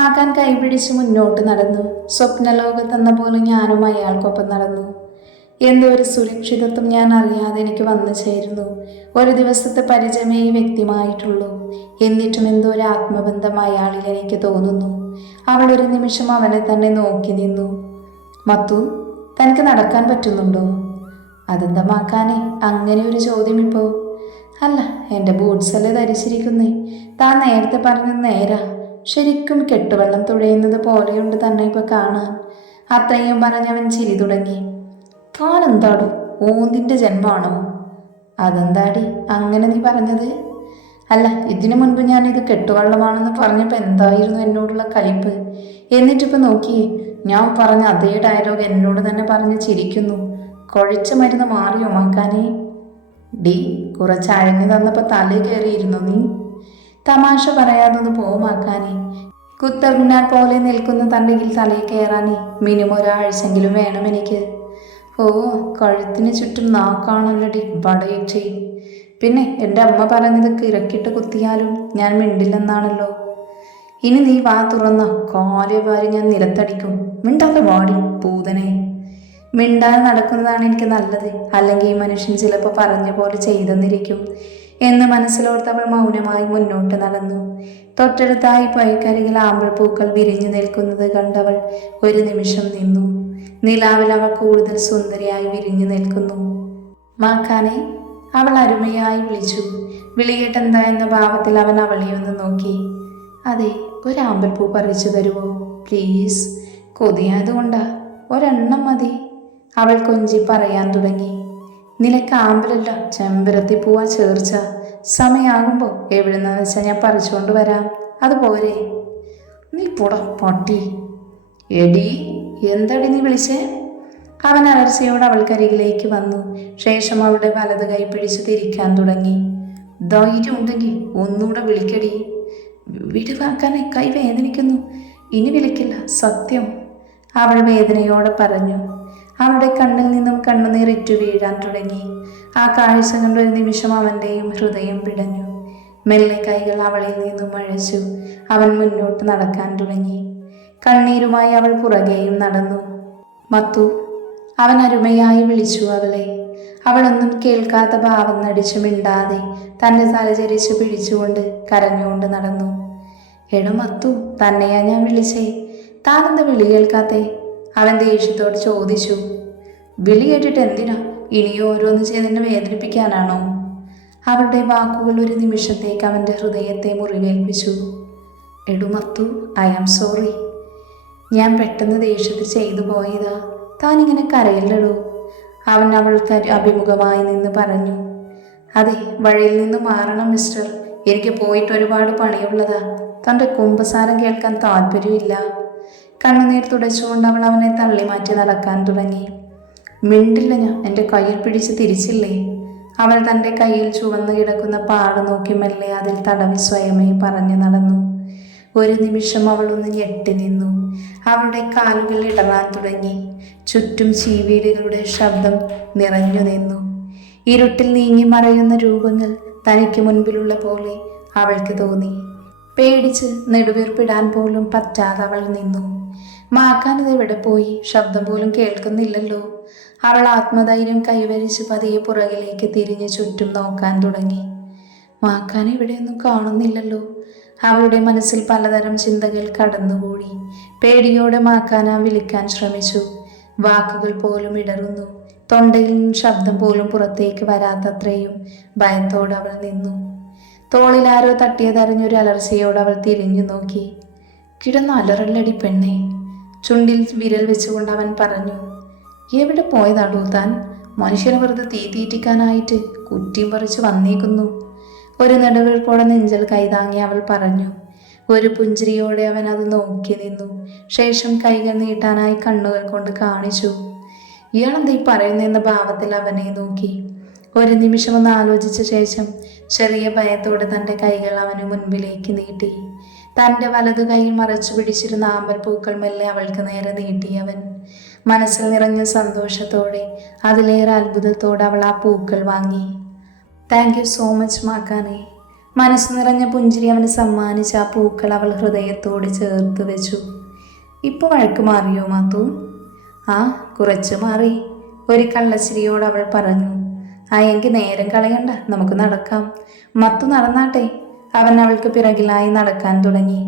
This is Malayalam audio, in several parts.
മാക്കാൻ കൈപിടിച്ച് മുന്നോട്ട് നടന്നു. സ്വപ്നലോകത്തെന്ന പോലെ ഞാനും അയാൾക്കൊപ്പം നടന്നു. എന്തോ ഒരു സുരക്ഷിതത്വം ഞാൻ അറിയാതെ എനിക്ക് വന്നു ചേരുന്നു. ഒരു ദിവസത്തെ പരിചയമേ ഈ വ്യക്തിയുമായിട്ടുള്ളൂ. എന്നിട്ടും എന്തോ ഒരു ആത്മബന്ധം അയാളിൽ എനിക്ക് തോന്നുന്നു. അവൾ ഒരു നിമിഷം അവനെ തന്നെ നോക്കി നിന്നു. മത്തു, തനിക്ക് നടക്കാൻ പറ്റുന്നുണ്ടോ? അതെന്താ മാക്കാനെ അങ്ങനെ ഒരു ചോദ്യം ഇപ്പോൾ? അല്ല, എൻ്റെ ബൂട്ട്സല്ലേ ധരിച്ചിരിക്കുന്നേ. താൻ നേരത്തെ പറഞ്ഞത് നേരാ. ശരിക്കും കെട്ടുവെള്ളം തുഴയുന്നത് പോലെയുണ്ട് തന്നെ ഇപ്പൊ കാണാൻ. അത്രയും പറഞ്ഞവൻ ചിരി തുടങ്ങി. താൻ എന്താടോ ഓന്തിൻ്റെ ജന്മമാണോ? അതെന്താടി അങ്ങനെ നീ പറഞ്ഞത്? അല്ല, ഇതിനു മുൻപ് ഞാൻ ഇത് കെട്ടുവള്ളമാണെന്ന് പറഞ്ഞപ്പോൾ എന്തായിരുന്നു എന്നോടുള്ള കലിപ്പ്. എന്നിട്ടിപ്പോൾ നോക്കിയേ, ഞാൻ പറഞ്ഞ അതേ ഡയലോഗ് എന്നോട് തന്നെ പറഞ്ഞ് ചിരിക്കുന്നു. കുഴച്ച മരുന്ന് മാറിയോ മാക്കാനേ? ഡി, കുറച്ച് അഴഞ്ഞു തന്നപ്പോൾ തലേ കയറിയിരുന്നു നീ. തമാശ പറയാതൊന്ന് പോമാക്കാനേ. കുത്തറിഞ്ഞാൽ പോലെ നിൽക്കുന്ന തണ്ടെങ്കിൽ തലയിൽ കയറാനേ മിനിമം ഒരാഴ്ചെങ്കിലും വേണം എനിക്ക്. ഓ, കഴുത്തിന് ചുറ്റും നാക്കാണല്ലടി വടയക്ഷേ. പിന്നെ എൻ്റെ അമ്മ പറഞ്ഞത് കിറക്കിട്ട് കുത്തിയാലും ഞാൻ മിണ്ടില്ലെന്നാണല്ലോ. ഇനി നീ വാ തുറന്ന കാലെ വാരി ഞാൻ നിലത്തടിക്കും. മിണ്ടാതെ വാടി പൂതനെ. മിണ്ടാതെ നടക്കുന്നതാണ് എനിക്ക് നല്ലത്. അല്ലെങ്കിൽ ഈ മനുഷ്യൻ ചിലപ്പോൾ പറഞ്ഞ പോലെ ചെയ്തെന്നിരിക്കും എന്ന് മനസ്സിലോർത്തവൾ മൗനമായി മുന്നോട്ട് നടന്നു. തൊട്ടടുത്തായി പൈക്കരികിൽ ആമ്പൽപ്പൂക്കൾ വിരിഞ്ഞു നിൽക്കുന്നത് കണ്ടവൾ ഒരു നിമിഷം നിന്നു. നിലാവിൽ അവൾ കൂടുതൽ സുന്ദരിയായി വിരിഞ്ഞു നിൽക്കുന്നു. മാക്കാനെ, അവൾ അരുമയായി വിളിച്ചു. വിളികേട്ടെന്താ എന്ന ഭാവത്തിൽ അവൻ അവളെ ഒന്ന് നോക്കി. അതെ, ഒരാമ്പൽപ്പൂ പറിച്ചു തരുമോ പ്ലീസ്? കൊതിയായതുകൊണ്ടാ, ഒരെണ്ണം മതി. അവൾ കൊഞ്ചി പറയാൻ തുടങ്ങി. നിനക്ക് ആമ്പലല്ല ചെമ്പരത്തി പൂവാ ചേർച്ച. സമയമാകുമ്പോൾ എവിടുന്നാന്ന് വെച്ചാൽ ഞാൻ പറിച്ചുകൊണ്ട് വരാം. അതുപോരെ? നീ പൊട പട്ടി. എടി, എന്തടി നീ വിളിച്ചേ? അവൻ അലർച്ചയോട് അവൾക്കരികിലേക്ക് വന്നു. ശേഷം അവളുടെ വലത് കൈ പിടിച്ചു തിരിക്കാൻ തുടങ്ങി. ധൈര്യം ഉണ്ടെങ്കിൽ ഒന്നുകൂടെ വിളിക്കടി. വിടുവാക്കാനെ, കൈ വേദനിക്കുന്നു. ഇനി വിളിക്കില്ല, സത്യം, അവൾ വേദനയോടെ പറഞ്ഞു. അവളുടെ കണ്ണിൽ നിന്നും കണ്ണുനീർ ഇറ്റു വീഴാൻ തുടങ്ങി. ആ കാഴ്ച കണ്ട ഒരു നിമിഷം അവൻ്റെയും ഹൃദയം പിടഞ്ഞു. മെല്ലെ കൈകൾ അവളിൽ നിന്നും അഴച്ചു. അവൻ മുന്നോട്ട് നടക്കാൻ തുടങ്ങി. കണ്ണീരുമായി അവൾ പുറകെയും നടന്നു. മത്തു, അവൻ അരുമയായി വിളിച്ചു അവളെ. അവളൊന്നും കേൾക്കാത്ത ഭാവം നടിച്ചു മിണ്ടാതെ തൻ്റെ തലചരിച്ചു പിടിച്ചുകൊണ്ട് കരഞ്ഞുകൊണ്ട് നടന്നു. എടോ മത്തു, തന്നെയാ ഞാൻ വിളിച്ചേ. താനെന്താ വിളി കേൾക്കാത്തേ? അവൻ ദേഷ്യത്തോട് ചോദിച്ചു. വിളി കേട്ടിട്ട് എന്തിനാ? ഇനിയോ ഓരോന്ന് ചെയ്തെന്നെ വേദനിപ്പിക്കാനാണോ? അവളുടെ വാക്കുകൾ ഒരു നിമിഷത്തേക്ക് അവൻ്റെ ഹൃദയത്തെ മുറിവേൽപ്പിച്ചു. എടു മത്തു, ഐ ആം സോറി. ഞാൻ പെട്ടെന്ന് ദേഷ്യത്തിൽ ചെയ്തു പോയതാ. താനിങ്ങനെ കരയില്ലടോ, അവൻ അവൾക്ക് അഭിമുഖമായി നിന്ന് പറഞ്ഞു. അതെ, വഴിയിൽ നിന്ന് മാറണം മിസ്റ്റർ. എനിക്ക് പോയിട്ട് ഒരുപാട് പണിയുള്ളതാ. തൻ്റെ കുമ്പസാരം കേൾക്കാൻ താല്പര്യമില്ല. കണ്ണുനീർ തുടച്ചുകൊണ്ട് അവൾ അവനെ തള്ളി മാറ്റി നടക്കാൻ തുടങ്ങി. മിണ്ടില്ല ഞാൻ, എൻ്റെ കയ്യിൽ പിടിച്ച് തിരിച്ചില്ലേ? അവൾ തൻ്റെ കയ്യിൽ ചുവന്നു കിടക്കുന്ന പാട് നോക്കി മെല്ലെ അതിൽ തടവി സ്വയമേ പറഞ്ഞു നടന്നു. ഒരു നിമിഷം അവൾ ഒന്ന് ഞെട്ടി നിന്നു. അവളുടെ കാലുകൾ ഇടറാൻ തുടങ്ങി. ചുറ്റും ചീവീടുകളുടെ ശബ്ദം നിറഞ്ഞു നിന്നു. ഇരുട്ടിൽ നീങ്ങി മറയുന്ന രൂപങ്ങൾ തനിക്ക് മുൻപിലുള്ള പോലെ അവൾക്ക് തോന്നി. പേടിച്ച് നെടുവീർപ്പിടാൻ പോലും പറ്റാതെ അവൾ നിന്നു. മാക്കാനത് എവിടെ പോയി? ശബ്ദം പോലും കേൾക്കുന്നില്ലല്ലോ. അവൾ ആത്മധൈര്യം കൈവരിച്ച് പതിയെ പുറകിലേക്ക് തിരിഞ്ഞ് ചുറ്റും നോക്കാൻ തുടങ്ങി. മാക്കാൻ ഇവിടെയൊന്നും കാണുന്നില്ലല്ലോ. അവളുടെ മനസ്സിൽ പലതരം ചിന്തകൾ കടന്നുകൂടി. പേടിയോടെ മാക്കാന വിളിക്കാൻ ശ്രമിച്ചു. വാക്കുകൾ പോലും ഇടറുന്നു. തൊണ്ടയിൽ നിന്നും ശബ്ദം പോലും പുറത്തേക്ക് വരാത്തത്രയും ഭയത്തോടെ അവൾ നിന്നു. തോളിൽ ആരോ തട്ടിയതറിഞ്ഞൊരു അലർച്ചയോട് അവൾ തിരിഞ്ഞു നോക്കി. കിടന്ന് അലറല്ലടി പെണ്ണെ. ചുണ്ടിൽ വിരൽ വെച്ചുകൊണ്ട് അവൻ പറഞ്ഞു. എവിടെ പോയതാടോ താൻ? മനുഷ്യനെ വെറുതെ തീ തീറ്റിക്കാനായിട്ട് കുറ്റിയും പറിച്ച് വന്നേക്കുന്നു. ഒരു നെടുവീർപ്പോടെ നെഞ്ചൽ കൈതാങ്ങി അവൾ പറഞ്ഞു. ഒരു പുഞ്ചിരിയോടെ അവൻ അത് നോക്കി നിന്നു. ശേഷം കൈകൾ നീട്ടാനായി കണ്ണുകൾ കൊണ്ട് കാണിച്ചു. ഇയാളെന്താ ഈ പറയുന്നെന്ന ഭാവത്തിൽ അവനെ നോക്കി. ഒരു നിമിഷം ഒന്ന് ആലോചിച്ച ശേഷം ചെറിയ ഭയത്തോടെ തൻ്റെ കൈകൾ അവന് മുൻപിലേക്ക് നീട്ടി. തൻ്റെ വലതു കൈ മറച്ചു പിടിച്ചിരുന്ന ആമ്പൽപ്പൂക്കൾ മെല്ലെ അവൾക്ക് നേരെ നീട്ടിയവൻ. മനസ്സിൽ നിറഞ്ഞ സന്തോഷത്തോടെ അതിലേറെ അത്ഭുതത്തോടെ അവൾ ആ പൂക്കൾ വാങ്ങി. താങ്ക് യു സോ മച്ച് മാക്കാനെ. മനസ്സ് നിറഞ്ഞ പുഞ്ചിരി അവന് സമ്മാനിച്ച ആ പൂക്കൾ അവൾ ഹൃദയത്തോട് ചേർത്ത് വെച്ചു. ഇപ്പോൾ വഴക്ക് മാറിയോ മാത്തു? ആ, കുറച്ച് മാറി. ഒരു കള്ളച്ചിരിയോട് അവൾ പറഞ്ഞു. ആ, എങ്കിൽ നേരം കളയണ്ട, നമുക്ക് നടക്കാം. മത്തു നടന്നാട്ടെ. അവൻ അവൾക്ക് പിറകിലായി നടക്കാൻ തുടങ്ങി.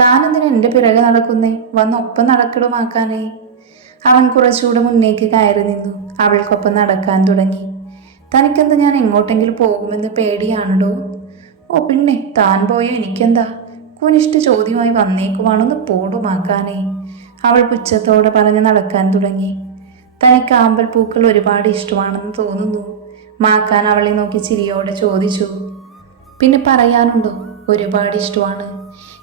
താനെന്തിനാ എൻ്റെ പിറകെ നടക്കുന്നേ? വന്ന് ഒപ്പം നടക്കടുമാക്കാനേ. അവൻ കുറച്ചുകൂടെ മുന്നേക്ക് കയറി നിന്നു. അവൾക്കൊപ്പം നടക്കാൻ തുടങ്ങി. തനിക്കെന്താ, ഞാൻ എങ്ങോട്ടെങ്കിലും പോകുമെന്ന് പേടിയാണല്ലോ? ഓ പിന്നെ, താൻ പോയോ എനിക്കെന്താ? കുനിഷ്ഠ ചോദ്യമായി വന്നേക്കുവാണൊന്ന് പോടുമാക്കാനേ. അവൾ പുച്ഛത്തോടെ പറഞ്ഞ് നടക്കാൻ തുടങ്ങി. തനിക്ക് ആമ്പൽ പൂക്കൾ ഒരുപാട് ഇഷ്ടമാണെന്ന് തോന്നുന്നു. മാക്കാൻ അവളെ നോക്കി ചിരിയോടെ ചോദിച്ചു. പിന്നെ പറയാനുണ്ടോ? ഒരുപാട് ഇഷ്ടമാണ്.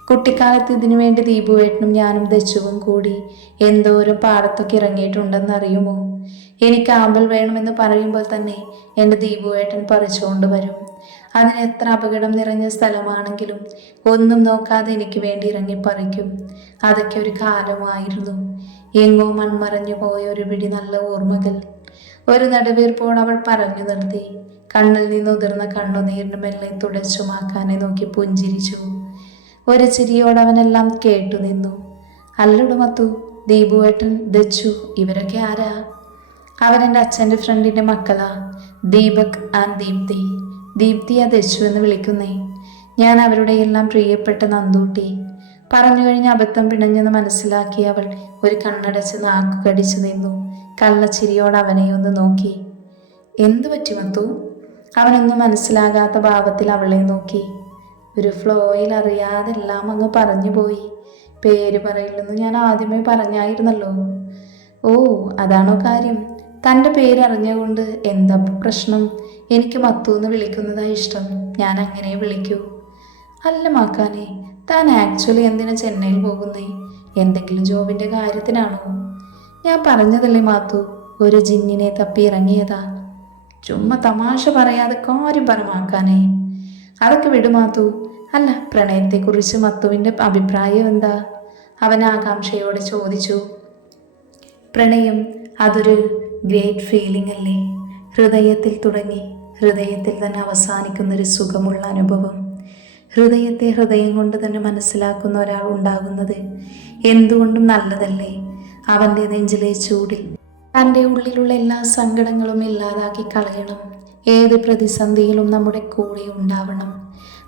കുട്ടിക്കാലത്ത് ഇതിനു വേണ്ടി ദീപുവേട്ടനും ഞാനും ദച്ചുവും കൂടി എന്തോരം പാടത്തൊക്കെ ഇറങ്ങിയിട്ടുണ്ടെന്നറിയുമോ? എനിക്ക് ആമ്പൽ വേണമെന്ന് പറയുമ്പോൾ തന്നെ എൻ്റെ ദീപുവേട്ടൻ പറിച്ചുകൊണ്ട് വരും. അതിന് എത്ര അപകടം നിറഞ്ഞ സ്ഥലമാണെങ്കിലും ഒന്നും നോക്കാതെ എനിക്ക് വേണ്ടി ഇറങ്ങി പറിക്കും. അതൊക്കെ ഒരു കാലമായിരുന്നു. എങ്ങോ മൺമറഞ്ഞു പോയ ഒരു പിടി നല്ല ഓർമ്മകൾ. ഒരു നെടുവീർപ്പോട് അവൾ പറഞ്ഞു നിർത്തി. കണ്ണിൽ നിന്ന് ഉതിർന്ന കണ്ണുനീരിന് മെല്ലെ തുടച്ചുമാക്കാനെ നോക്കി പുഞ്ചിരിച്ചു. ഒരു ചിരിയോട് അവനെല്ലാം കേട്ടു നിന്നു. അല്ലടു മത്തു, ദീപുവേട്ടൻ, ദച്ചു ഇവരൊക്കെ ആരാ? അവനെൻ്റെ അച്ഛൻ്റെ ഫ്രണ്ടിൻ്റെ മക്കളാ, ദീപക് ആൻഡ് ദീപ്തി. ദീപ്തിയാ ദച്ചു എന്ന് വിളിക്കുന്നേ. ഞാൻ അവരുടെ എല്ലാം പ്രിയപ്പെട്ട നന്ദൂട്ടി. പറഞ്ഞു കഴിഞ്ഞ് അബദ്ധം പിണഞ്ഞെന്ന് മനസ്സിലാക്കി അവൾ ഒരു കണ്ണടച്ച് നാക്കു കടിച്ചു നിന്നു. കള്ളച്ചിരിയോട് അവനെ ഒന്ന് നോക്കി. എന്തു പറ്റി മത്തു? അവനൊന്നും മനസ്സിലാകാത്ത ഭാവത്തിൽ അവളെ നോക്കി. ഒരു ഫ്ലോയിൽ അറിയാതെല്ലാം അങ്ങ് പറഞ്ഞു പോയി. പേര് പറയില്ലെന്ന് ഞാൻ ആദ്യമേ പറഞ്ഞായിരുന്നല്ലോ. ഓ, അതാണോ കാര്യം? തൻ്റെ പേരറിഞ്ഞുകൊണ്ട് എന്താ പ്രശ്നം? എനിക്ക് മത്തു എന്ന് വിളിക്കുന്നതാ ഇഷ്ടം. ഞാൻ അങ്ങനെ വിളിക്കൂ. അല്ല മാക്കാനെ, താൻ ആക്ച്വലി എന്തിനാ ചെന്നൈയിൽ പോകുന്നേ? എന്തെങ്കിലും ജോബിൻ്റെ കാര്യത്തിനാണോ? ഞാൻ പറഞ്ഞതല്ലേ മാത്തു, ഒരു ജിന്നിനെ തപ്പി ഇറങ്ങിയതാ. ചുമ്മാ തമാശ പറയാതെ കാര്യം പറമാക്കാനേ. അതൊക്കെ വിടുമാത്തു. അല്ല, പ്രണയത്തെക്കുറിച്ച് മത്തുവിൻ്റെ അഭിപ്രായം എന്താ? അവൻ ആകാംക്ഷയോടെ ചോദിച്ചു. പ്രണയം അതൊരു ഗ്രേറ്റ് ഫീലിംഗ് അല്ലേ? ഹൃദയത്തിൽ തുടങ്ങി ഹൃദയത്തിൽ തന്നെ അവസാനിക്കുന്നൊരു സുഖമുള്ള അനുഭവം. ഹൃദയത്തെ ഹൃദയം കൊണ്ട് തന്നെ മനസ്സിലാക്കുന്ന ഒരാൾ ഉണ്ടാകുന്നത് എന്തുകൊണ്ടും നല്ലതല്ലേ? അവൻ്റെ നെഞ്ചിലെ ചൂടിൽ തൻ്റെ ഉള്ളിലുള്ള എല്ലാ സങ്കടങ്ങളും ഇല്ലാതാക്കി കളയണം. ഏത് പ്രതിസന്ധിയിലും നമ്മുടെ കൂടെ ഉണ്ടാവണം.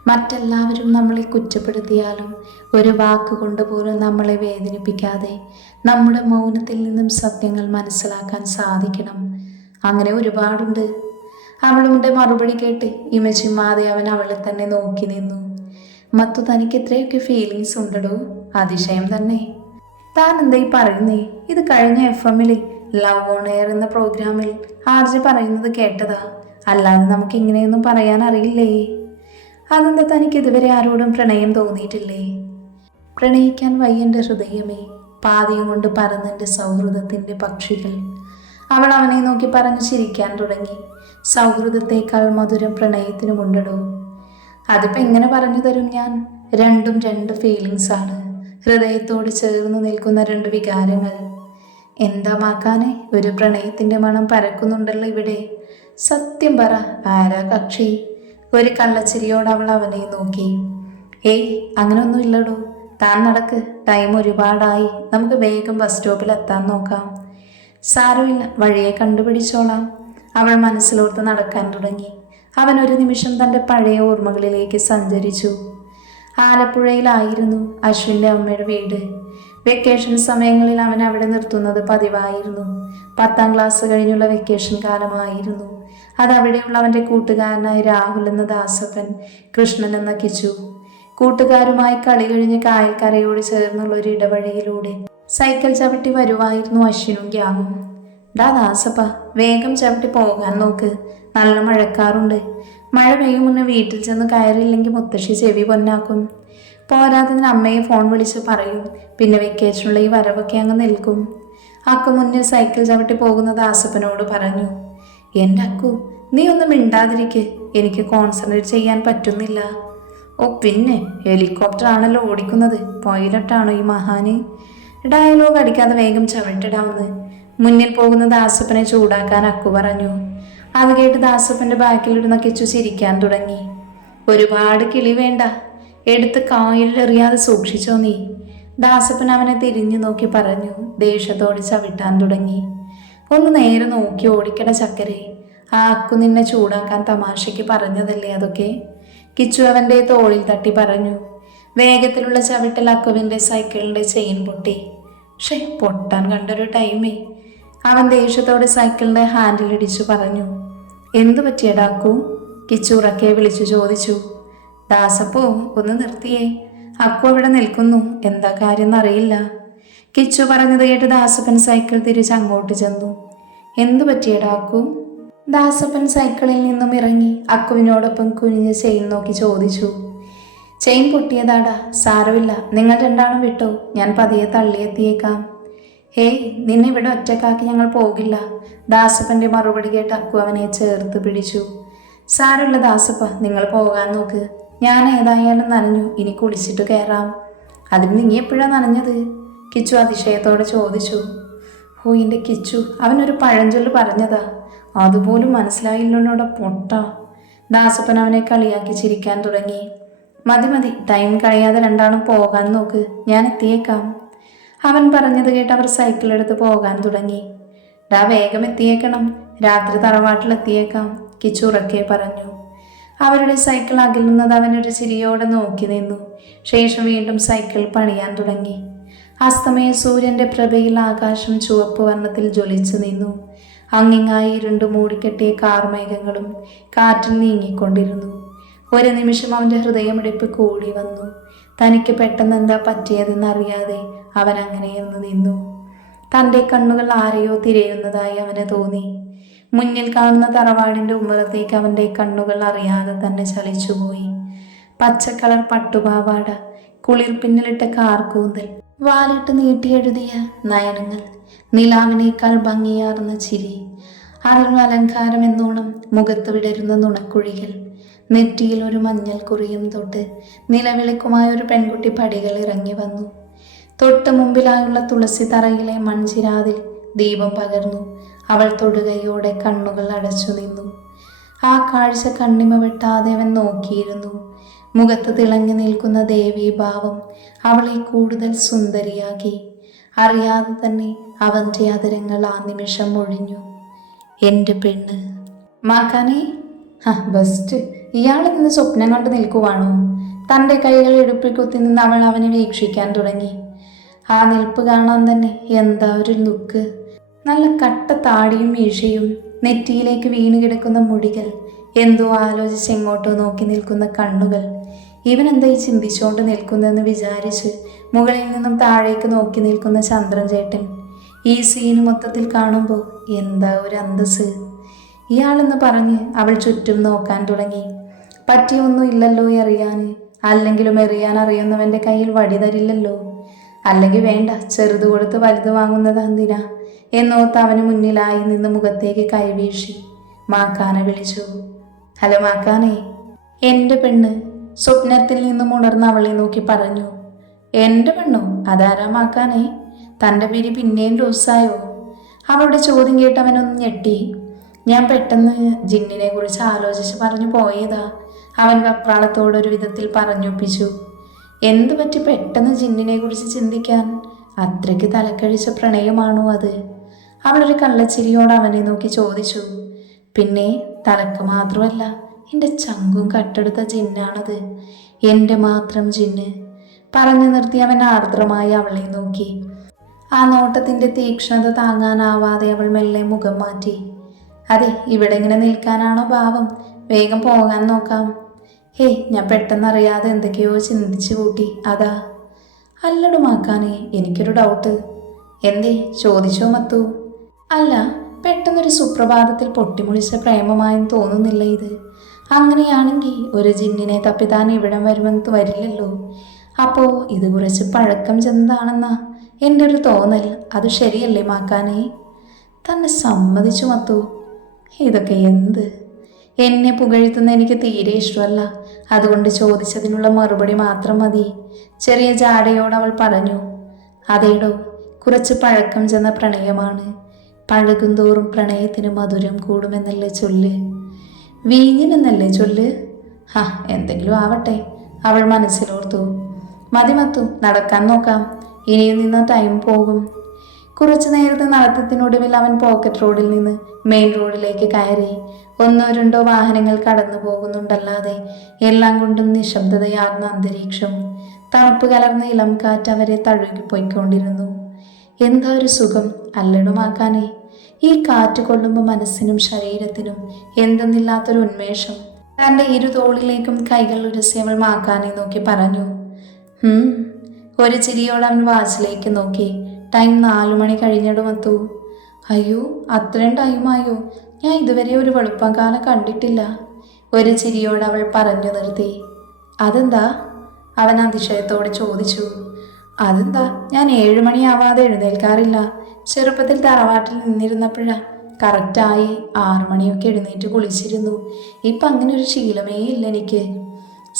മറ്റെല്ലാവരും നമ്മളെ കുറ്റപ്പെടുത്തിയാലും ഒരു വാക്കുകൊണ്ട് പോലും നമ്മളെ വേദനിപ്പിക്കാതെ നമ്മുടെ മൗനത്തിൽ നിന്നും സത്യങ്ങൾ മനസ്സിലാക്കാൻ സാധിക്കണം. അങ്ങനെ ഒരുപാടുണ്ട്. അവളുടെ മറുപടി കേട്ട് ഇമച്ചിമാതെ അവൻ അവളെ തന്നെ നോക്കി നിന്നു. മത്തു, തനിക്ക് എത്രയൊക്കെ ഫീലിങ്സ് ഉണ്ടടോ? അതിശയം തന്നെ. താൻ എന്തായി പറയുന്നേ? ഇത് കഴിഞ്ഞ FM-ൽ ലവ് ഓൺ എയർ എന്ന പ്രോഗ്രാമിൽ ആർജി പറയുന്നത് കേട്ടതാ. അല്ലാതെ നമുക്ക് ഇങ്ങനെയൊന്നും പറയാൻ അറിയില്ലേ? അതെന്താ, തനിക്ക് ഇതുവരെ ആരോടും പ്രണയം തോന്നിയിട്ടില്ലേ? പ്രണയിക്കാൻ വയ്യൻ്റെ ഹൃദയമേ, പാതിയും കൊണ്ട് പറന്നെൻ്റെ സൗഹൃദത്തിൻ്റെ പക്ഷികൾ. അവൾ അവനെ നോക്കി പറഞ്ഞു ചിരിക്കാൻ തുടങ്ങി. സൗഹൃദത്തേക്കാൾ മധുരം പ്രണയത്തിനുമുണ്ടടോ. അതിപ്പോൾ എങ്ങനെ പറഞ്ഞു തരും ഞാൻ? രണ്ടും രണ്ട് ഫീലിങ്സ് ആണ്. ഹൃദയത്തോട് ചേർന്ന് നിൽക്കുന്ന രണ്ട് വികാരങ്ങൾ. എന്താ മാക്കാനെ, ഒരു പ്രണയത്തിൻ്റെ മണം പരക്കുന്നുണ്ടല്ലോ ഇവിടെ. സത്യം പറ, ആരാ കക്ഷി? ഒരു കള്ളച്ചിരിയോട് അവൾ അവനെ നോക്കി. ഏയ്, അങ്ങനെയൊന്നും ഇല്ലടോ. താൻ നടക്ക്, ടൈം ഒരുപാടായി. നമുക്ക് വേഗം ബസ് സ്റ്റോപ്പിൽ എത്താൻ നോക്കാം. സാരമില്ല, വഴിയെ കണ്ടുപിടിച്ചോളാം. അവൾ മനസ്സിലോർത്ത് നടക്കാൻ തുടങ്ങി. അവൻ ഒരു നിമിഷം തൻ്റെ പഴയ ഓർമ്മകളിലേക്ക് സഞ്ചരിച്ചു. ആലപ്പുഴയിലായിരുന്നു അശ്വിൻ്റെ അമ്മയുടെ വീട്. വെക്കേഷൻ സമയങ്ങളിൽ അവൻ അവിടെ നിർത്തുന്നത് പതിവായിരുന്നു. 10ാം ക്ലാസ് കഴിഞ്ഞുള്ള വെക്കേഷൻ കാലമായിരുന്നു. അതവിടെയുള്ള അവൻ്റെ കൂട്ടുകാരനായ രാഹുൽ എന്ന ദാസപ്പൻ, കൃഷ്ണൻ എന്ന കിച്ചു. കൂട്ടുകാരുമായി കളി കഴിഞ്ഞ് കായൽക്കരയോട് ചേർന്നുള്ള ഒരു ഇടവഴിയിലൂടെ സൈക്കിൾ ചവിട്ടി വരുവായിരുന്നു അശ്വിനും ഗ്യാങ്ങും. ഡാ ദാസപ്പ, വേഗം ചവിട്ടി പോകാൻ നോക്ക്. നല്ല മഴക്കാറുണ്ട്. മഴ പെയ്യും മുന്നേ വീട്ടിൽ ചെന്ന് കയറിയില്ലെങ്കിൽ മുത്തശ്ശി ചെവി പൊന്നാക്കും. പോരാത്തതിന് അമ്മയെ ഫോൺ വിളിച്ച് പറയും. പിന്നെ വെക്കേഷനുള്ള ഈ വരവൊക്കെ അങ്ങ് നിൽക്കും. അക്കു മുന്നിൽ സൈക്കിൾ ചവിട്ടി പോകുന്ന ദാസപ്പനോട് പറഞ്ഞു. എൻ്റെ അക്കു, നീ ഒന്നും മിണ്ടാതിരിക്ക്. എനിക്ക് കോൺസെൻട്രേറ്റ് ചെയ്യാൻ പറ്റുന്നില്ല. ഓ പിന്നെ, ഹെലികോപ്റ്റർ ആണല്ലോ ഓടിക്കുന്നത്. പൈലറ്റാണോ ഈ മഹാന്? ഡയലോഗ് അടിക്കാതെ വേഗം ചവിട്ടിടാമെന്ന് മുന്നിൽ പോകുന്ന ദാസപ്പനെ ചൂടാക്കാൻ അക്കു പറഞ്ഞു. അത് കേട്ട് ദാസപ്പൻ്റെ ബാക്കിലിടുന്ന കിച്ചു ചിരിക്കാൻ തുടങ്ങി. ഒരുപാട് കിളി വേണ്ട, എടുത്ത് കായലിലെറിയാതെ സൂക്ഷിച്ചോ നീ. ദാസപ്പൻ അവനെ തിരിഞ്ഞു നോക്കി പറഞ്ഞു. ദേഷ്യത്തോടെ ചവിട്ടാൻ തുടങ്ങി. ഒന്ന് നേരെ നോക്കി ഓടിക്കണ ചക്കരെ, ആ അക്കു നിന്നെ ചൂടാക്കാൻ തമാശയ്ക്ക് പറഞ്ഞതല്ലേ അതൊക്കെ? കിച്ചു അവൻ്റെ തോളിൽ തട്ടി പറഞ്ഞു. വേഗത്തിലുള്ള ചവിട്ടൽ അക്കുവിൻ്റെ സൈക്കിളിൻ്റെ ചെയിൻ പൊട്ടി. പൊട്ടാൻ കണ്ടൊരു ടൈമേ. അവൻ ദേഷ്യത്തോടെ സൈക്കിളിൻ്റെ ഹാൻഡിലിടിച്ചു പറഞ്ഞു. എന്തു പറ്റിയടാ അക്കു? കിച്ചു ഉറക്കെ വിളിച്ചു ചോദിച്ചു. ദാസപ്പോ ഒന്ന് നിർത്തിയേ, അക്കു അവിടെ നിൽക്കുന്നു, എന്താ കാര്യം എന്നറിയില്ല. കിച്ചു പറഞ്ഞത് കേട്ട് ദാസപ്പൻ സൈക്കിൾ തിരിച്ച് അങ്ങോട്ട് ചെന്നു. എന്തു പറ്റിയടാ അക്കു? ദാസപ്പൻ സൈക്കിളിൽ നിന്നും ഇറങ്ങി അക്കുവിനോടൊപ്പം കുനിഞ്ഞ് ചെയിൻ നോക്കി ചോദിച്ചു. ചെയിൻ പൊട്ടിയതാടാ, സാരമില്ല, നിങ്ങൾ രണ്ടാളും വിട്ടോ, ഞാൻ പതിയെ തള്ളിയെത്തിയേക്കാം. ഹേയ്, നിന്നെ ഇവിടെ ഒറ്റക്കാക്കി ഞങ്ങൾ പോകില്ല. ദാസപ്പൻ്റെ മറുപടി കേട്ട് അക്കു അവനെ ചേർത്ത് പിടിച്ചു. സാരമില്ല ദാസപ്പ, നിങ്ങൾ പോകാൻ നോക്ക്, ഞാൻ ഏതായാലും നനഞ്ഞു, ഇനി കുളിച്ചിട്ട് കയറാം. അതിന് നീ എപ്പോഴാണ് നനഞ്ഞത്? കിച്ചു അതിശയത്തോടെ ചോദിച്ചു. എൻ്റെ കിച്ചു, അവനൊരു പഴഞ്ചൊല്ല് പറഞ്ഞതാ, അതുപോലും മനസ്സിലായില്ലോടെ പൊട്ട. ദാസപ്പൻ അവനെ കളിയാക്കി ചിരിക്കാൻ തുടങ്ങി. മതി, ടൈം കഴിയാതെ രണ്ടാളും പോകാൻ നോക്ക്, ഞാൻ എത്തിയേക്കാം. അവൻ പറഞ്ഞത് കേട്ട് അവർ സൈക്കിളെടുത്ത് പോകാൻ തുടങ്ങി. വേഗം എത്തിയേക്കണം, രാത്രി തറവാട്ടിലെത്തിയേക്കാം, കിച്ചു ഉറക്കെ പറഞ്ഞു. അവരുടെ സൈക്കിൾ അകലുന്നത് അവനൊരു ചിരിയോടെ നോക്കി നിന്നു. ശേഷം വീണ്ടും സൈക്കിൾ പണിയാൻ തുടങ്ങി. അസ്തമയ സൂര്യന്റെ പ്രഭയിൽ ആകാശം ചുവപ്പ് വർണ്ണത്തിൽ ജ്വലിച്ചു നിന്നു. അങ്ങിങ്ങായി ഇരുണ്ടു മൂടിക്കെട്ടിയ കാർമേഘങ്ങളും കാറ്റിൽ നീങ്ങിക്കൊണ്ടിരുന്നു. ഒരു നിമിഷം അവൻ്റെ ഹൃദയമിടിപ്പ് കൂടി വന്നു. തനിക്ക് പെട്ടെന്ന് എന്താ പറ്റിയതെന്നറിയാതെ അവൻ അങ്ങനെയൊന്ന് നിന്നു. തൻ്റെ കണ്ണുകൾ ആരെയോ തിരയുന്നതായി അവന് തോന്നി. മുന്നിൽ കാണുന്ന തറവാടിൻ്റെ ഉമ്മറത്തേക്ക് അവൻ്റെ കണ്ണുകൾ അറിയാതെ തന്നെ ചലിച്ചുപോയി. പച്ചക്കളർ പട്ടുപാവാട, കുളിർപ്പിന്നിലിട്ട കാർക്കൂന്തൽ, വാലിട്ട് നീട്ടിയെഴുതിയ നയനങ്ങൾ, നിലാവിനേക്കാൾ ഭംഗിയാർന്ന ചിരി, അറിവ് അലങ്കാരം എന്നോണം മുഖത്ത് വിടരുന്ന നുണക്കുഴികൾ, നെറ്റിയിൽ ഒരു മഞ്ഞൾ കുറിയും തൊട്ട് നിലവിളക്കുമായ ഒരു പെൺകുട്ടി പടികൾ ഇറങ്ങി വന്നു. തൊട്ട് മുമ്പിലായുള്ള തുളസി തറയിലെ മൺചിരാതിൽ ദീപം പകർന്നു. അവൾ തൊടുകയോടെ കണ്ണുകൾ അടച്ചു നിന്നു. ആ കാഴ്ച കണ്ണിമ വെട്ടാതെ അവൻ നോക്കിയിരുന്നു. മുഖത്ത് തിളങ്ങി നിൽക്കുന്ന ദേവീഭാവം അവളെ കൂടുതൽ സുന്ദരിയാക്കി. അറിയാതെ തന്നെ അവൻ്റെ അതരങ്ങൾ ആ നിമിഷം ഒഴിഞ്ഞു. എൻ്റെ പെണ്ണ്. മാക്കാനേ, ബെസ്റ്റ്. ഇയാൾ നിന്ന് സ്വപ്നം കണ്ട് നിൽക്കുവാണോ? തൻ്റെ കൈകൾ ഇടുപ്പിൽ കുത്തി നിന്ന് അവൾ അവനെ വീക്ഷിക്കാൻ തുടങ്ങി. ആ നിൽപ്പ് കാണാൻ തന്നെ എന്താ ഒരു ലുക്ക്. നല്ല കട്ട താടിയും മീശയും, നെറ്റിയിലേക്ക് വീണ് കിടക്കുന്ന മുടികൾ, എന്തോ ആലോചിച്ച് എങ്ങോട്ടോ നോക്കി നിൽക്കുന്ന കണ്ണുകൾ. ഇവനെന്തായി ചിന്തിച്ചുകൊണ്ട് നിൽക്കുന്നതെന്ന് വിചാരിച്ച് മുകളിൽ നിന്നും താഴേക്ക് നോക്കി നിൽക്കുന്ന ചന്ദ്രൻ ചേട്ടൻ. ഈ സീന് മൊത്തത്തിൽ കാണുമ്പോൾ എന്താ ഒരു അന്തസ്. ഇയാളെന്ന് പറഞ്ഞ് അവൾ ചുറ്റും നോക്കാൻ തുടങ്ങി. പറ്റിയൊന്നും ഇല്ലല്ലോ എറിയാൻ. അല്ലെങ്കിലും എറിയാൻ അറിയുന്നവൻ്റെ കയ്യിൽ വടി തരില്ലല്ലോ. അല്ലെങ്കിൽ വേണ്ട, ചെറുത് കൊടുത്ത് വലുത് വാങ്ങുന്നത് എന്തിനാ എന്നോർത്ത് അവന് മുന്നിലായി നിന്ന് മുഖത്തേക്ക് കൈവീശി മാക്കാനെ വിളിച്ചു. ഹലോ മാക്കാനേ. എൻ്റെ പെണ്ണ്. സ്വപ്നത്തിൽ നിന്നും ഉണർന്ന് അവളെ നോക്കി പറഞ്ഞു. എൻ്റെ പെണ്ണോ? അതാരാ മാക്കാനേ? തൻ്റെ പേര് പിന്നെയും ലൂസായോ? അവളുടെ ചോദ്യം കേട്ടവനൊന്ന് ഞെട്ടി. ഞാൻ പെട്ടെന്ന് ജിന്നിനെ കുറിച്ച് ആലോചിച്ച് പറഞ്ഞു പോയതാ, അവൻ വെപ്രാളത്തോടൊരു വിധത്തിൽ പറഞ്ഞൊപ്പിച്ചു. എന്തു പറ്റി പെട്ടെന്ന് ജിന്നിനെ കുറിച്ച് ചിന്തിക്കാൻ? അത്രയ്ക്ക് തലക്കഴിച്ച പ്രണയമാണോ അത്? അവളൊരു കള്ളച്ചിരിയോട് അവനെ നോക്കി ചോദിച്ചു. പിന്നെ തലക്ക് മാത്രമല്ല, എൻ്റെ ചങ്കും കട്ടെടുത്ത ജിന്നാണത്, എൻ്റെ മാത്രം ജിന്ന്. പറഞ്ഞു നിർത്തി അവൻ ആർദ്രമായി അവളെ നോക്കി. ആ നോട്ടത്തിൻ്റെ തീക്ഷ്ണത താങ്ങാനാവാതെ അവൾ മെല്ലെ മുഖം മാറ്റി. അതെ, ഇവിടെ ഇങ്ങനെ നിൽക്കാനാണോ ഭാവം? വേഗം പോകാൻ നോക്കാം. ഹേയ്, ഞാൻ പെട്ടെന്നറിയാതെ എന്തൊക്കെയോ ചിന്തിച്ചു കൂട്ടി, അതാ. അല്ലടുമാക്കാനേ, എനിക്കൊരു ഡൗട്ട്. എന്തേ? ചോദിച്ചോ മത്തു. അല്ല, പെട്ടെന്നൊരു സുപ്രഭാതത്തിൽ പൊട്ടിമുളിച്ച പ്രേമമായെന്ന് തോന്നുന്നില്ല ഇത്. അങ്ങനെയാണെങ്കിൽ ഒരു ജിന്നിനെ തപ്പിത്താൻ ഇവിടം വരുമെന്ന് വരില്ലല്ലോ. അപ്പോൾ ഇത് കുറച്ച് പഴക്കം ചെന്നതാണെന്നാ എൻ്റെ ഒരു തോന്നൽ. അത് ശരിയല്ലേ മാക്കാനേ? തന്നെ സമ്മതിച്ചു മത്തു. ഇതൊക്കെ എന്ത്? എന്നെ പുകഴ്ത്തുന്ന എനിക്ക് തീരെ ഇഷ്ടമല്ല. അതുകൊണ്ട് ചോദിച്ചതിനുള്ള മറുപടി മാത്രം മതി. ചെറിയ ജാടയോട് അവൾ പറഞ്ഞു. അതേടോ, കുറച്ച് പഴക്കം ചെന്ന പ്രണയമാണ്. പഴകും തോറും പ്രണയത്തിന് മധുരം കൂടുമെന്നല്ലേ ചൊല്ല്? വീഞ്ഞിനെന്നല്ലേ ചൊല്ല്? ഹാ, എന്തെങ്കിലും ആവട്ടെ, അവൾ മനസ്സിലോർത്തു. മതി മത്തു, നടക്കാൻ നോക്കാം, ഇനിയും നിന്ന് ടൈം പോകും. കുറച്ചു നേരത്തെ നടത്തത്തിനൊടുവിൽ അവൻ പോക്കറ്റ് റോഡിൽ നിന്ന് മെയിൻ റോഡിലേക്ക് കയറി. ഒന്നോ രണ്ടോ വാഹനങ്ങൾ കടന്നു പോകുന്നുണ്ടല്ലാതെ എല്ലാം കൊണ്ടും നിശബ്ദതയാർന്ന അന്തരീക്ഷം. തണുപ്പ് കലർന്ന ഇളം കാറ്റ് അവരെ തഴുകിപ്പോയിക്കൊണ്ടിരുന്നു. എന്താ ഒരു സുഖം അല്ലടുമാക്കാനേ! ഈ കാറ്റ് കൊള്ളുമ്പോൾ മനസ്സിനും ശരീരത്തിനും എന്തെന്നില്ലാത്തൊരു ഉന്മേഷം. തൻ്റെ ഇരുതോളിലേക്കും കൈകൾ ഉരസി അവൾ മാക്കാനെ നോക്കി പറഞ്ഞു. ഒരു ചിരിയോടെ അവൻ വാച്ചിലേക്ക് നോക്കി. ടൈം 4 മണി കഴിഞ്ഞിടുമെത്തു. അയ്യോ, അത്രയും ടൈമായോ? ഞാൻ ഇതുവരെ ഒരു വെളുപ്പംകാലം കണ്ടിട്ടില്ല. ഒരു ചിരിയോട് അവൾ പറഞ്ഞു നിർത്തി. അതെന്താ? അവൻ അതിശയത്തോടെ ചോദിച്ചു. അതെന്താ, ഞാൻ 7 മണിയാവാതെ എഴുന്നേൽക്കാറില്ല. ചെറുപ്പത്തിൽ തറവാട്ടിൽ നിന്നിരുന്നപ്പോഴാ കറക്റ്റായി 6 മണിയൊക്കെ എഴുന്നേറ്റ് കുളിച്ചിരുന്നു. ഇപ്പം അങ്ങനെ ഒരു ശീലമേ ഇല്ല എനിക്ക്.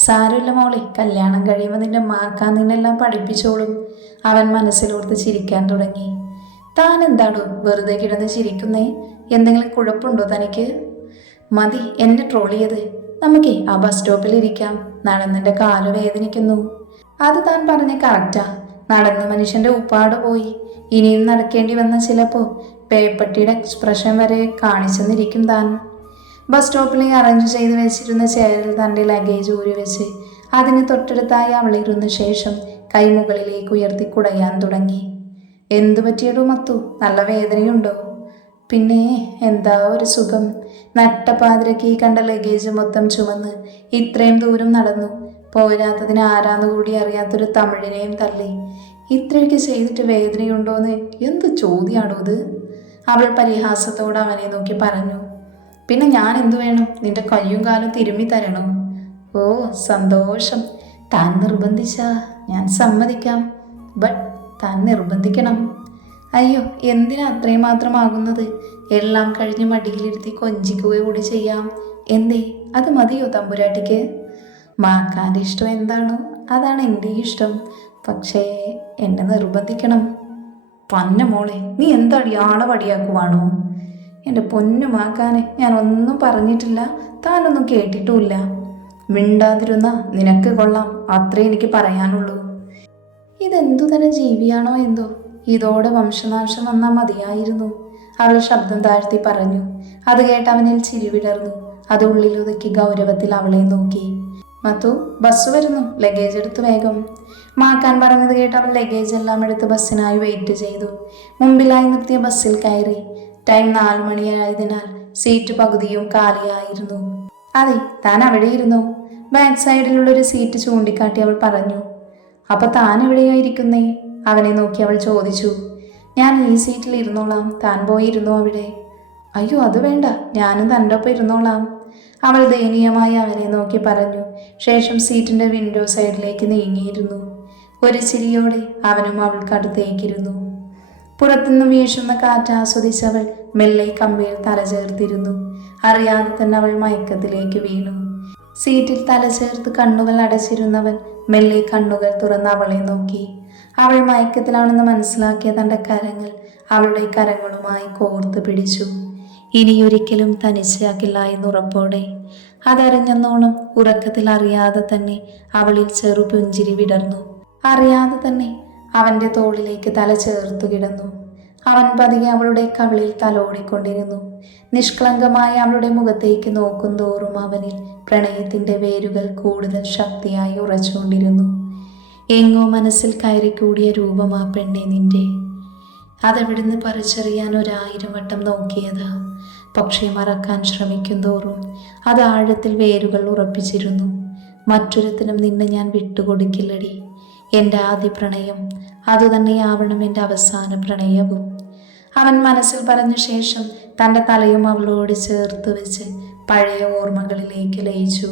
സാരമില്ല മോളെ, കല്യാണം കഴിയുമ്പോൾ നിന്റെ മാക്കാൻ നിന്നെല്ലാം പഠിപ്പിച്ചോളും. അവൻ മനസ്സിലോർത്ത് ചിരിക്കാൻ തുടങ്ങി. താൻ എന്താണോ വെറുതെ കിടന്ന് ചിരിക്കുന്നേ? എന്തെങ്കിലും കുഴപ്പമുണ്ടോ തനിക്ക്? മതി എന്നെ ട്രോൾ ചെയ്ത്. നമുക്കേ ആ ബസ് സ്റ്റോപ്പിൽ ഇരിക്കാം. നടന്നെൻ്റെ കാല് വേദനിക്കുന്നു. അത് താൻ പറഞ്ഞ കറക്റ്റാ. നടന്ന മനുഷ്യൻ്റെ ഉപ്പാട് പോയി. ഇനിയും നടക്കേണ്ടി വന്ന ചിലപ്പോൾ പേപ്പട്ടിയുടെ എക്സ്പ്രഷൻ വരെ കാണിച്ചെന്നിരിക്കും താൻ. ബസ് സ്റ്റോപ്പിൽ അറേഞ്ച് ചെയ്ത് വെച്ചിരുന്ന ചെയറിൽ തൻ്റെ ലഗേജ് ഊരി വെച്ച് അതിന് തൊട്ടടുത്തായി അവളിരുന്ന ശേഷം കൈമുകളിലേക്ക് ഉയർത്തി കുടയാൻ തുടങ്ങി. എന്തു പറ്റിയടോ മത്തു? നല്ല വേദനയുണ്ടോ? പിന്നെ എന്താ ഒരു സുഖം. നട്ടപ്പാതിരക്ക് ഈ കണ്ട ലഗേജ് മൊത്തം ചുമന്ന് ഇത്രയും ദൂരം നടന്നു. പോരാത്തതിന് ആരാന്ന് കൂടി അറിയാത്തൊരു തമിഴിനെയും തള്ളി. ഇത്രയൊക്കെ ചെയ്തിട്ട് വേദനയുണ്ടോന്ന് എന്ത് ചോദ്യമാണോ ഇത്? അവൾ പരിഹാസത്തോടെ അവനെ നോക്കി പറഞ്ഞു. പിന്നെ ഞാൻ എന്തു വേണം? നിന്റെ കയ്യും കാലും തിരുമ്മി തരണം. ഓ സന്തോഷം. താൻ നിർബന്ധിച്ചാ ഞാൻ സമ്മതിക്കാം. ബട്ട് താൻ നിർബന്ധിക്കണം. അയ്യോ, എന്തിനാ അത്രയും മാത്രമാകുന്നത്? എല്ലാം കഴിഞ്ഞ് മടിയിലിരുത്തി കൊഞ്ചിക്കുക കൂടി ചെയ്യാം. എന്തേ, അത് മതിയോ തമ്പുരാട്ടിക്ക്? മാക്കാൻ്റെ ഇഷ്ടം എന്താണോ അതാണ് എൻ്റെ ഇഷ്ടം. പക്ഷേ എന്നെ നിർബന്ധിക്കണം. പന്ന മോളെ, നീ എന്താടി ആളെ വടിയാക്കുവാണോ? എൻ്റെ പൊന്നു മാക്കാനെ, ഞാൻ ഒന്നും പറഞ്ഞിട്ടില്ല, താനൊന്നും കേട്ടിട്ടുമില്ല. മിണ്ടാതിരുന്ന നിനക്ക് കൊള്ളാം, അത്രേ എനിക്ക് പറയാനുള്ളൂ. ഇതെന്തു തരം ജീവിയാണോ എന്തോ? ഇതോടെ വംശനാശം വന്നാൽ മതിയായിരുന്നു. അവൾ ശബ്ദം താഴ്ത്തി പറഞ്ഞു. അത് കേട്ട് അവനിൽ ചിരി വിടർന്നു. അത് ഉള്ളിലൊതുക്കി ഗൗരവത്തിൽ അവളെ നോക്കി. മത്തു, ബസ് വരുന്നു, ലഗേജ് എടുത്ത് വേഗം. മാക്കാൻ പറഞ്ഞത് കേട്ട് അവൾ ലഗേജ് എല്ലാം എടുത്ത് ബസ്സിനായി വെയിറ്റ് ചെയ്തു. മുമ്പിലായി നിർത്തിയ ബസ്സിൽ കയറി. ടൈം 4 മണിയായതിനാൽ സീറ്റ് പകുതിയും കാലിയായിരുന്നു. അതെ, താൻ അവിടെ ഇരുന്നു. ബാക്ക് സൈഡിലുള്ളൊരു സീറ്റ് ചൂണ്ടിക്കാട്ടി അവൾ പറഞ്ഞു. അപ്പൊ താൻ എവിടെയോ ഇരിക്കുന്നേ? അവനെ നോക്കി അവൾ ചോദിച്ചു. ഞാൻ ഈ സീറ്റിൽ ഇരുന്നോളാം, താൻ പോയി ഇരുന്നോ അവിടെ. അയ്യോ അത് വേണ്ട, ഞാനും തൻ്റെ ഒപ്പം ഇരുന്നോളാം. അവൾ ദയനീയമായി അവനെ നോക്കി പറഞ്ഞു. ശേഷം സീറ്റിൻ്റെ വിൻഡോ സൈഡിലേക്ക് നീങ്ങിയിരുന്നു. ഒരു ചിരിയോടെ അവനും അവൾക്കടുത്തേക്കിരുന്നു. പുറത്തുനിന്ന് വീശുന്ന കാറ്റ് ആസ്വദിച്ചവൾ മെല്ലെ കമ്പിയിൽ തലചേർത്തിരുന്നു. അറിയാതെ തന്നെ അവൾ മയക്കത്തിലേക്ക് വീണു. സീറ്റിൽ തലചേർത്ത് കണ്ണുകൾ അടച്ചിരുന്നവൻ മെല്ലെ കണ്ണുകൾ തുറന്ന് അവളെ നോക്കി. അവൾ മയക്കത്തിലാണെന്ന് മനസ്സിലാക്കിയ തൻ്റെ കരങ്ങൾ അവളുടെ കരങ്ങളുമായി കോർത്ത് പിടിച്ചു. ഇനിയൊരിക്കലും തനിച്ചാക്കില്ല എന്നുറപ്പോടെ. അതറിഞ്ഞെന്നോണം ഉറക്കത്തിൽ അറിയാതെ തന്നെ അവളിൽ ചെറു പുഞ്ചിരി വിടർന്നു. അറിയാതെ തന്നെ അവൻ്റെ തോളിലേക്ക് തല ചേർത്തു കിടന്നു. അവൻ പതിയെ അവളുടെ കവിളിൽ തലോടിക്കൊണ്ടിരുന്നു. നിഷ്കളങ്കമായ അവളുടെ മുഖത്തേക്ക് നോക്കും തോറും അവനിൽ പ്രണയത്തിൻ്റെ വേരുകൾ കൂടുതൽ ശക്തിയായി ഉറച്ചുകൊണ്ടിരുന്നു. എങ്ങോ മനസ്സിൽ കയറിക്കൂടിയ രൂപം ആ പെണ്ണെ നിന്റെ. അതെവിടുന്ന് പറിച്ചറിയാൻ 1000 വട്ടം നോക്കിയതാ. പക്ഷേ മറക്കാൻ ശ്രമിക്കും തോറും അത് ആഴത്തിൽ വേരുകൾ ഉറപ്പിച്ചിരുന്നു. മറ്റൊരുത്തിനും നിന്നെ ഞാൻ വിട്ടുകൊടുക്കില്ലടി. എൻ്റെ ആദ്യ പ്രണയം അതുതന്നെയാവണം എൻ്റെ അവസാന പ്രണയവും. അവൻ മനസ്സിൽ പറഞ്ഞ ശേഷം തൻ്റെ തലയും അവളോട് ചേർത്ത് വെച്ച് പഴയ ഓർമ്മകളിലേക്ക് ലയിച്ചു.